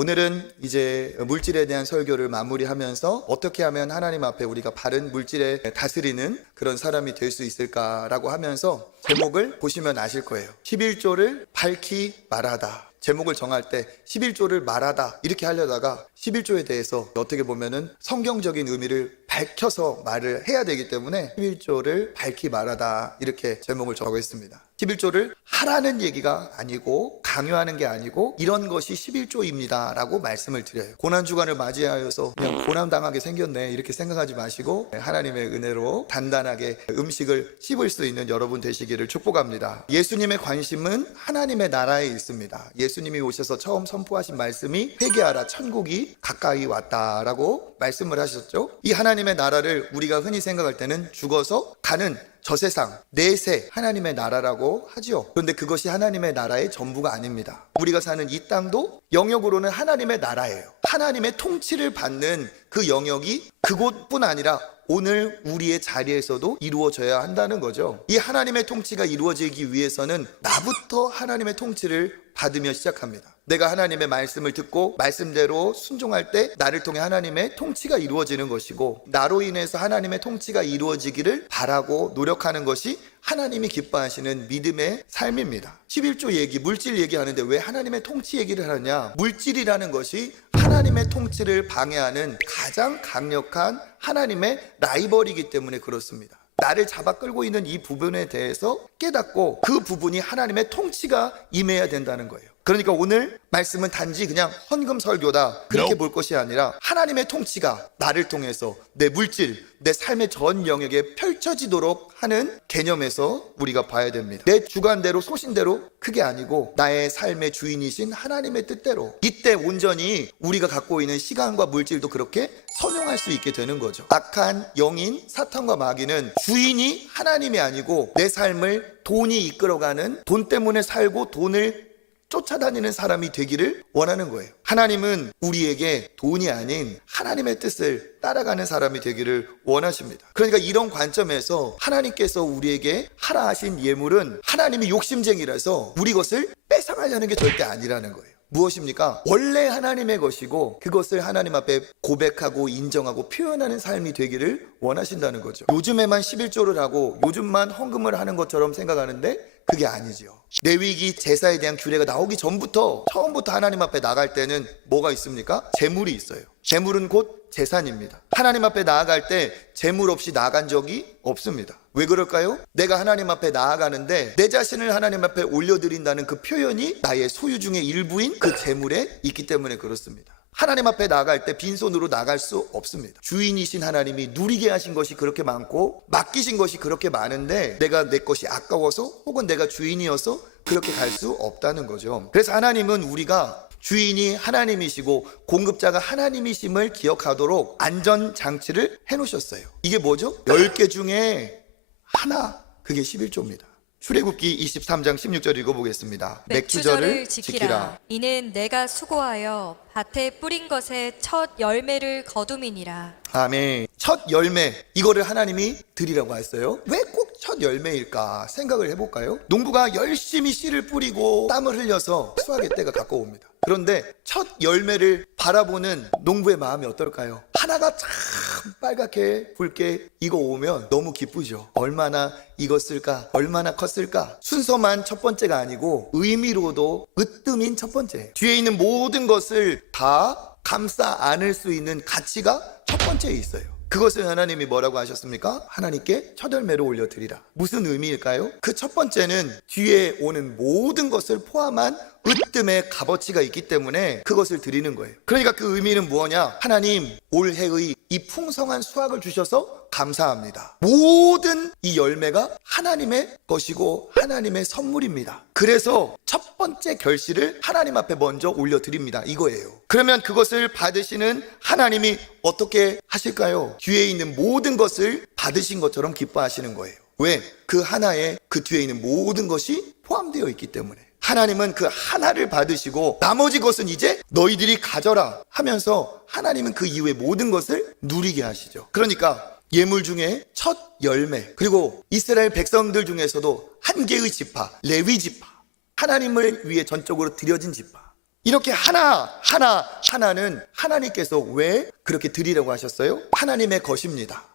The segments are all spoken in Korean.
오늘은 이제 물질에 대한 설교를 마무리하면서 어떻게 하면 하나님 앞에 우리가 바른 물질에 다스리는 그런 사람이 될 수 있을까라고 하면서 제목을 보시면 아실 거예요. 11조를 밝히 말하다. 제목을 정할 때 11조를 말하다 이렇게 하려다가 11조에 대해서 어떻게 보면은 성경적인 의미를 밝혀서 말을 해야 되기 때문에 11조를 밝히 말하다 이렇게 제목을 정했습니다. 11조를 하라는 얘기가 아니고 강요하는 게 아니고 이런 것이 11조입니다 라고 말씀을 드려요. 고난주간을 맞이하여서 그냥 고난당하게 생겼네 이렇게 생각하지 마시고 하나님의 은혜로 단단하게 음식을 씹을 수 있는 여러분 되시기를 축복합니다. 예수님의 관심은 하나님의 나라에 있습니다. 예수님이 오셔서 처음 선포하신 말씀이 회개하라 천국이 가까이 왔다라고 말씀을 하셨죠. 이 하나님의 나라를 우리가 흔히 생각할 때는 죽어서 가는 저 세상, 내세 하나님의 나라라고 하지요. 그런데 그것이 하나님의 나라의 전부가 아닙니다. 우리가 사는 이 땅도 영역으로는 하나님의 나라예요. 하나님의 통치를 받는 그 영역이 그곳뿐 아니라 오늘 우리의 자리에서도 이루어져야 한다는 거죠. 이 하나님의 통치가 이루어지기 위해서는 나부터 하나님의 통치를 받으며 시작합니다. 내가 하나님의 말씀을 듣고 말씀대로 순종할 때 나를 통해 하나님의 통치가 이루어지는 것이고, 나로 인해서 하나님의 통치가 이루어지기를 바라고 노력하는 것이 하나님이 기뻐하시는 믿음의 삶입니다. 11조 얘기, 물질 얘기하는데 왜 하나님의 통치 얘기를 하느냐? 물질이라는 것이 하나님의 통치를 방해하는 가장 강력한 하나님의 라이벌이기 때문에 그렇습니다. 나를 잡아 끌고 있는 이 부분에 대해서 깨닫고 그 부분이 하나님의 통치가 임해야 된다는 거예요. 그러니까 오늘 말씀은 단지 그냥 헌금 설교다 그렇게 볼 것이 아니라 하나님의 통치가 나를 통해서 내 물질, 내 삶의 전 영역에 펼쳐지도록 하는 개념에서 우리가 봐야 됩니다. 내 주관대로 소신대로 그게 아니고 나의 삶의 주인이신 하나님의 뜻대로, 이때 온전히 우리가 갖고 있는 시간과 물질도 그렇게 선용할 수 있게 되는 거죠. 악한 영인 사탄과 마귀는 주인이 하나님이 아니고 내 삶을 돈이 이끌어가는, 돈 때문에 살고 돈을 쫓아다니는 사람이 되기를 원하는 거예요. 하나님은 우리에게 돈이 아닌 하나님의 뜻을 따라가는 사람이 되기를 원하십니다. 그러니까 이런 관점에서 하나님께서 우리에게 하라 하신 예물은 하나님이 욕심쟁이라서 우리 것을 뺏어가려는 게 절대 아니라는 거예요. 무엇입니까? 원래 하나님의 것이고 그것을 하나님 앞에 고백하고 인정하고 표현하는 삶이 되기를 원하신다는 거죠. 요즘에만 11조를 하고 요즘만 헌금을 하는 것처럼 생각하는데 그게 아니죠. 레위기 제사에 대한 규례가 나오기 전부터, 처음부터 하나님 앞에 나갈 때는 뭐가 있습니까? 재물이 있어요. 재물은 곧 재산입니다. 하나님 앞에 나아갈 때 재물 없이 나아간 적이 없습니다. 왜 그럴까요? 내가 하나님 앞에 나아가는데 내 자신을 하나님 앞에 올려드린다는 그 표현이 나의 소유 중의 일부인 그 재물에 있기 때문에 그렇습니다. 하나님 앞에 나갈 때 빈손으로 나갈 수 없습니다. 주인이신 하나님이 누리게 하신 것이 그렇게 많고 맡기신 것이 그렇게 많은데 내가 내 것이 아까워서 혹은 내가 주인이어서 그렇게 갈 수 없다는 거죠. 그래서 하나님은 우리가 주인이 하나님이시고 공급자가 하나님이심을 기억하도록 안전장치를 해놓으셨어요. 이게 뭐죠? 10개 중에 하나, 그게 11조입니다. 출애굽기 23장 16절 읽어보겠습니다. 맥주절을 지키라. 이는 내가 수고하여 밭에 뿌린 것의 첫 열매를 거둠이니라. 아멘. 첫 열매, 이거를 하나님이 드리라고 했어요. 왜 꼭 첫 열매일까 생각을 해볼까요? 농부가 열심히 씨를 뿌리고 땀을 흘려서 수확의 때가 가까웁니다. 그런데 첫 열매를 바라보는 농부의 마음이 어떨까요? 하나가 참 빨갛게 붉게 익어오면 너무 기쁘죠. 얼마나 익었을까, 얼마나 컸을까. 순서만 첫 번째가 아니고 의미로도 으뜸인 첫 번째, 뒤에 있는 모든 것을 다 감싸 안을 수 있는 가치가 첫 번째에 있어요. 그것을 하나님이 뭐라고 하셨습니까? 하나님께 첫 열매로 올려드리라. 무슨 의미일까요? 그 첫 번째는 뒤에 오는 모든 것을 포함한 으뜸의 값어치가 있기 때문에 그것을 드리는 거예요. 그러니까 그 의미는 뭐냐? 하나님, 올해의 이 풍성한 수확을 주셔서 감사합니다. 모든 이 열매가 하나님의 것이고 하나님의 선물입니다. 그래서 첫 번째 결실을 하나님 앞에 먼저 올려드립니다. 이거예요. 그러면 그것을 받으시는 하나님이 어떻게 하실까요? 뒤에 있는 모든 것을 받으신 것처럼 기뻐하시는 거예요. 왜? 그 하나에 그 뒤에 있는 모든 것이 포함되어 있기 때문에. 하나님은 그 하나를 받으시고 나머지 것은 이제 너희들이 가져라 하면서 하나님은 그 이후의 모든 것을 누리게 하시죠. 그러니까 예물 중에 첫 열매, 그리고 이스라엘 백성들 중에서도 한 개의 지파, 레위 지파, 하나님을 위해 전적으로 드려진 지파, 이렇게 하나는 하나님께서 왜 그렇게 드리라고 하셨어요? 하나님의 것입니다.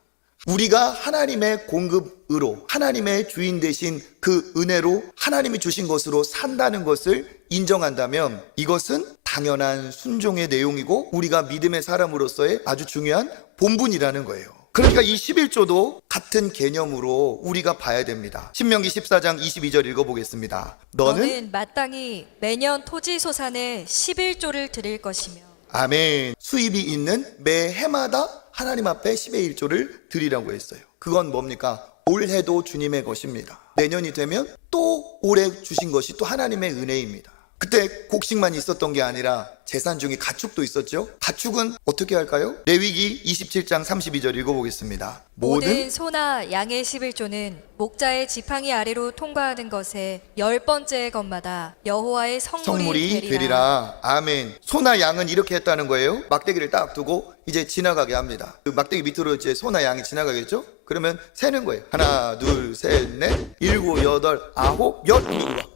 우리가 하나님의 공급으로, 하나님의 주인 되신 그 은혜로 하나님이 주신 것으로 산다는 것을 인정한다면 이것은 당연한 순종의 내용이고 우리가 믿음의 사람으로서의 아주 중요한 본분이라는 거예요. 그러니까 이 11조도 같은 개념으로 우리가 봐야 됩니다. 신명기 14장 22절 읽어보겠습니다. 너는 마땅히 매년 토지 소산에 11조를 드릴 것이며. 아멘. 수입이 있는 매 해마다 하나님 앞에 10의 1조를 드리라고 했어요. 그건 뭡니까? 올해도 주님의 것입니다. 내년이 되면 또 올해 주신 것이 또 하나님의 은혜입니다. 그때 곡식만 있었던 게 아니라 재산 중에 가축도 있었죠. 가축은 어떻게 할까요? 레위기 27장 32절 읽어보겠습니다. 모든 소나 양의 11조는 목자의 지팡이 아래로 통과하는 것에 10번째 것마다 여호와의 성물이 되리라. 아멘. 소나 양은 이렇게 했다는 거예요. 막대기를 딱 두고 이제 지나가게 합니다. 그 막대기 밑으로 이제 소나 양이 지나가겠죠. 그러면 세는 거예요. 하나, 둘, 셋, 넷, 일곱, 여덟, 아홉, 열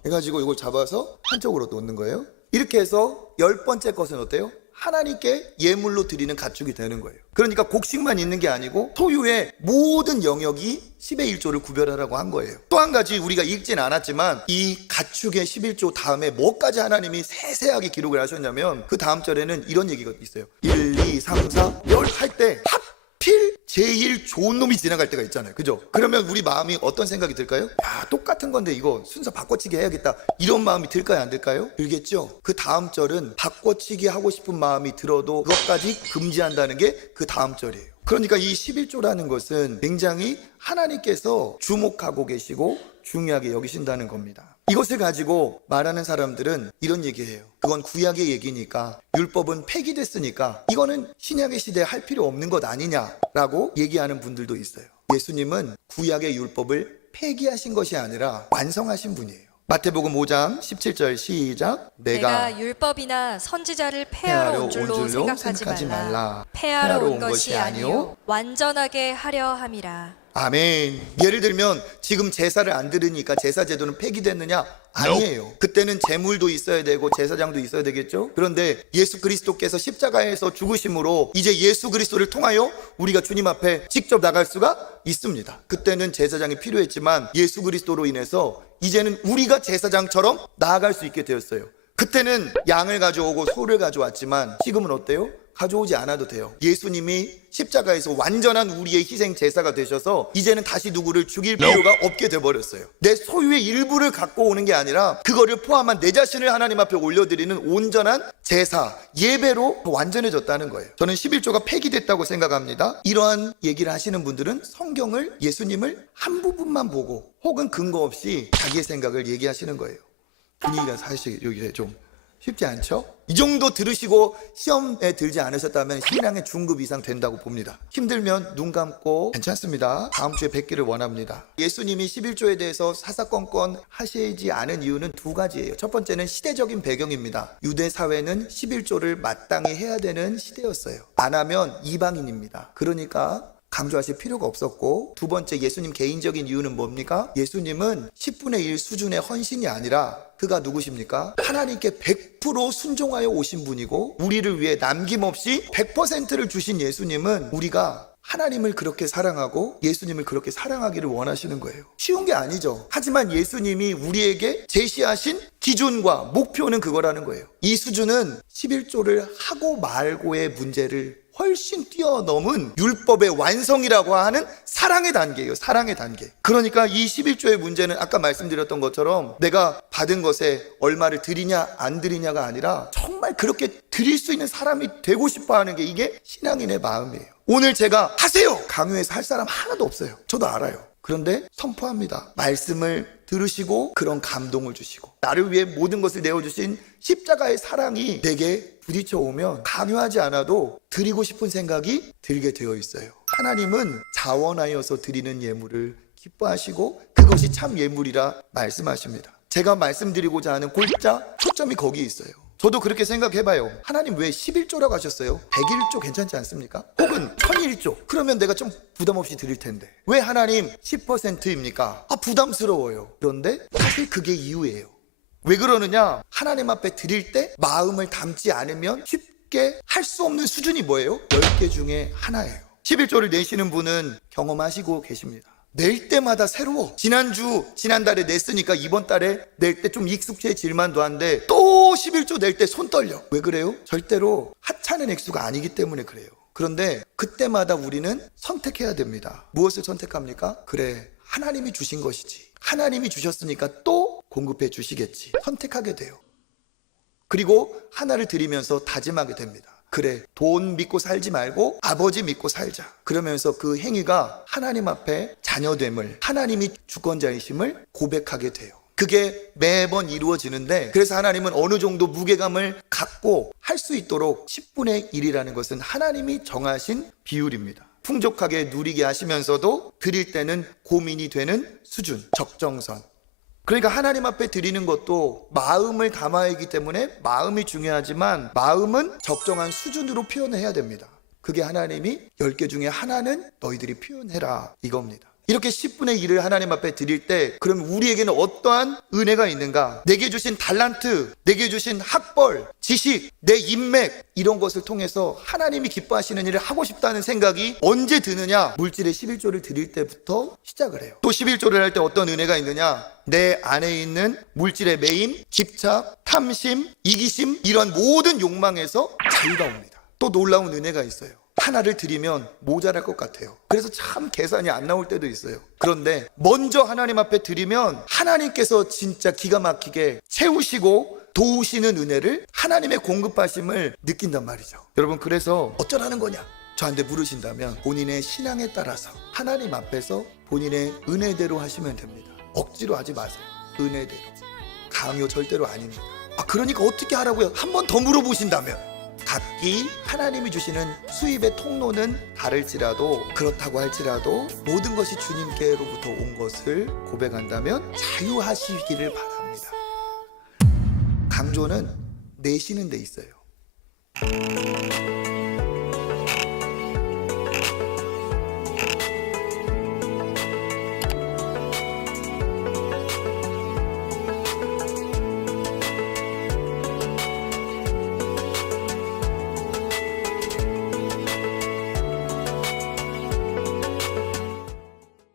해가지고 이걸 잡아서 한쪽으로 놓는 거예요. 이렇게 해서 10번째 것은 어때요? 하나님께 예물로 드리는 가축이 되는 거예요. 그러니까 곡식만 있는 게 아니고 소유의 모든 영역이 10의 1조를 구별하라고 한 거예요. 또 한 가지 우리가 읽진 않았지만 이 가축의 11조 다음에 뭐까지 하나님이 세세하게 기록을 하셨냐면 그 다음 절에는 이런 얘기가 있어요. 1, 2, 3, 4, 10 할 때 하필 제일 좋은 놈이 지나갈 때가 있잖아요. 그죠? 그러면 우리 마음이 어떤 생각이 들까요? 야, 똑같은 건데 이거 순서 바꿔치기 해야겠다. 이런 마음이 들까요? 안 들까요? 들겠죠? 그 다음 절은 바꿔치기 하고 싶은 마음이 들어도 그것까지 금지한다는 게 그 다음 절이에요. 그러니까 이 11조라는 것은 굉장히 하나님께서 주목하고 계시고 중요하게 여기신다는 겁니다. 이것을 가지고 말하는 사람들은 이런 얘기해요. 그건 구약의 얘기니까, 율법은 폐기됐으니까 이거는 신약의 시대에 할 필요 없는 것 아니냐라고 얘기하는 분들도 있어요. 예수님은 구약의 율법을 폐기하신 것이 아니라 완성하신 분이에요. 마태복음 5장 17절 시작. 내가 율법이나 선지자를 폐하러 온 줄로 생각하지 말라. 폐하러 온 것이 아니요 완전하게 하려 함이라. 아멘. 예를 들면 지금 제사를 안 드리니까 제사 제도는 폐기됐느냐? 아니에요. 그때는 제물도 있어야 되고 제사장도 있어야 되겠죠. 그런데 예수 그리스도께서 십자가에서 죽으심으로 이제 예수 그리스도를 통하여 우리가 주님 앞에 직접 나갈 수가 있습니다. 그때는 제사장이 필요했지만 예수 그리스도로 인해서 이제는 우리가 제사장처럼 나아갈 수 있게 되었어요. 그때는 양을 가져오고 소를 가져왔지만 지금은 어때요? 가져오지 않아도 돼요. 예수님이 십자가에서 완전한 우리의 희생 제사가 되셔서 이제는 다시 누구를 죽일 필요가 없게 돼버렸어요. 내 소유의 일부를 갖고 오는 게 아니라 그거를 포함한 내 자신을 하나님 앞에 올려드리는 온전한 제사, 예배로 완전해졌다는 거예요. 저는 11조가 폐기됐다고 생각합니다. 이러한 얘기를 하시는 분들은 성경을, 예수님을 한 부분만 보고 혹은 근거 없이 자기의 생각을 얘기하시는 거예요. 분위기가 사실 여기 좀 쉽지 않죠? 이 정도 들으시고 시험에 들지 않으셨다면 신앙의 중급 이상 된다고 봅니다. 힘들면 눈 감고 괜찮습니다. 다음 주에 뵙기를 원합니다. 예수님이 11조에 대해서 사사건건 하시지 않은 이유는 두 가지예요. 첫 번째는 시대적인 배경입니다. 유대 사회는 11조를 마땅히 해야 되는 시대였어요. 안 하면 이방인입니다. 그러니까 강조하실 필요가 없었고, 두 번째 예수님 개인적인 이유는 뭡니까? 예수님은 10분의 1 수준의 헌신이 아니라 그가 누구십니까? 하나님께 100% 순종하여 오신 분이고 우리를 위해 남김없이 100%를 주신 예수님은 우리가 하나님을 그렇게 사랑하고 예수님을 그렇게 사랑하기를 원하시는 거예요. 쉬운 게 아니죠. 하지만 예수님이 우리에게 제시하신 기준과 목표는 그거라는 거예요. 이 수준은 11조를 하고 말고의 문제를 훨씬 뛰어넘은 율법의 완성이라고 하는 사랑의 단계예요. 사랑의 단계. 그러니까 이 11조의 문제는 아까 말씀드렸던 것처럼 내가 받은 것에 얼마를 드리냐 안 드리냐가 아니라 정말 그렇게 드릴 수 있는 사람이 되고 싶어 하는 게 이게 신앙인의 마음이에요. 오늘 제가 하세요! 강요해서 할 사람 하나도 없어요. 저도 알아요. 그런데 선포합니다. 말씀을 들으시고 그런 감동을 주시고 나를 위해 모든 것을 내어주신 십자가의 사랑이 내게 부딪혀 오면 강요하지 않아도 드리고 싶은 생각이 들게 되어 있어요. 하나님은 자원하여서 드리는 예물을 기뻐하시고 그것이 참 예물이라 말씀하십니다. 제가 말씀드리고자 하는 골자 초점이 거기에 있어요. 저도 그렇게 생각해봐요. 하나님 왜 11조라고 하셨어요? 101조 괜찮지 않습니까? 혹은 1001조 그러면 내가 좀 부담 없이 드릴 텐데 왜 하나님 10%입니까? 부담스러워요. 그런데 사실 그게 이유예요. 왜 그러느냐? 하나님 앞에 드릴 때 마음을 담지 않으면 쉽게 할 수 없는 수준이 뭐예요? 10개 중에 하나예요. 11조를 내시는 분은 경험하시고 계십니다. 낼 때마다 새로워. 지난달에 냈으니까 이번 달에 낼 때 좀 익숙해질 만도 한데 또 11조 낼 때 손 떨려. 왜 그래요? 절대로 하찮은 액수가 아니기 때문에 그래요. 그런데 그때마다 우리는 선택해야 됩니다. 무엇을 선택합니까? 그래, 하나님이 주신 것이지. 하나님이 주셨으니까 또 공급해 주시겠지. 선택하게 돼요. 그리고 하나를 드리면서 다짐하게 됩니다. 그래, 돈 믿고 살지 말고 아버지 믿고 살자. 그러면서 그 행위가 하나님 앞에 자녀됨을, 하나님이 주권자이심을 고백하게 돼요. 그게 매번 이루어지는데, 그래서 하나님은 어느 정도 무게감을 갖고 할 수 있도록 10분의 1이라는 것은 하나님이 정하신 비율입니다. 풍족하게 누리게 하시면서도 드릴 때는 고민이 되는 수준, 적정선. 그러니까 하나님 앞에 드리는 것도 마음을 담아야 하기 때문에 마음이 중요하지만 마음은 적정한 수준으로 표현해야 됩니다. 그게 하나님이 10개 중에 하나는 너희들이 표현해라 이겁니다. 이렇게 10분의 1을 하나님 앞에 드릴 때 그럼 우리에게는 어떠한 은혜가 있는가? 내게 주신 달란트, 내게 주신 학벌, 지식, 내 인맥 이런 것을 통해서 하나님이 기뻐하시는 일을 하고 싶다는 생각이 언제 드느냐? 물질의 11조를 드릴 때부터 시작을 해요. 또 11조를 할 때 어떤 은혜가 있느냐? 내 안에 있는 물질의 매임, 집착, 탐심, 이기심 이런 모든 욕망에서 자유가 옵니다. 또 놀라운 은혜가 있어요. 하나를 드리면 모자랄 것 같아요. 그래서 참 계산이 안 나올 때도 있어요. 그런데 먼저 하나님 앞에 드리면 하나님께서 진짜 기가 막히게 채우시고 도우시는 은혜를, 하나님의 공급하심을 느낀단 말이죠. 여러분, 그래서 어쩌라는 거냐? 저한테 물으신다면 본인의 신앙에 따라서 하나님 앞에서 본인의 은혜대로 하시면 됩니다. 억지로 하지 마세요. 은혜대로. 강요 절대로 아닙니다. 그러니까 어떻게 하라고요? 한 번 더 물어보신다면 각기 하나님이 주시는 수입의 통로는 다를지라도, 그렇다고 할지라도 모든 것이 주님께로부터 온 것을 고백한다면 자유하시기를 바랍니다. 강조는 내쉬는 데 있어요.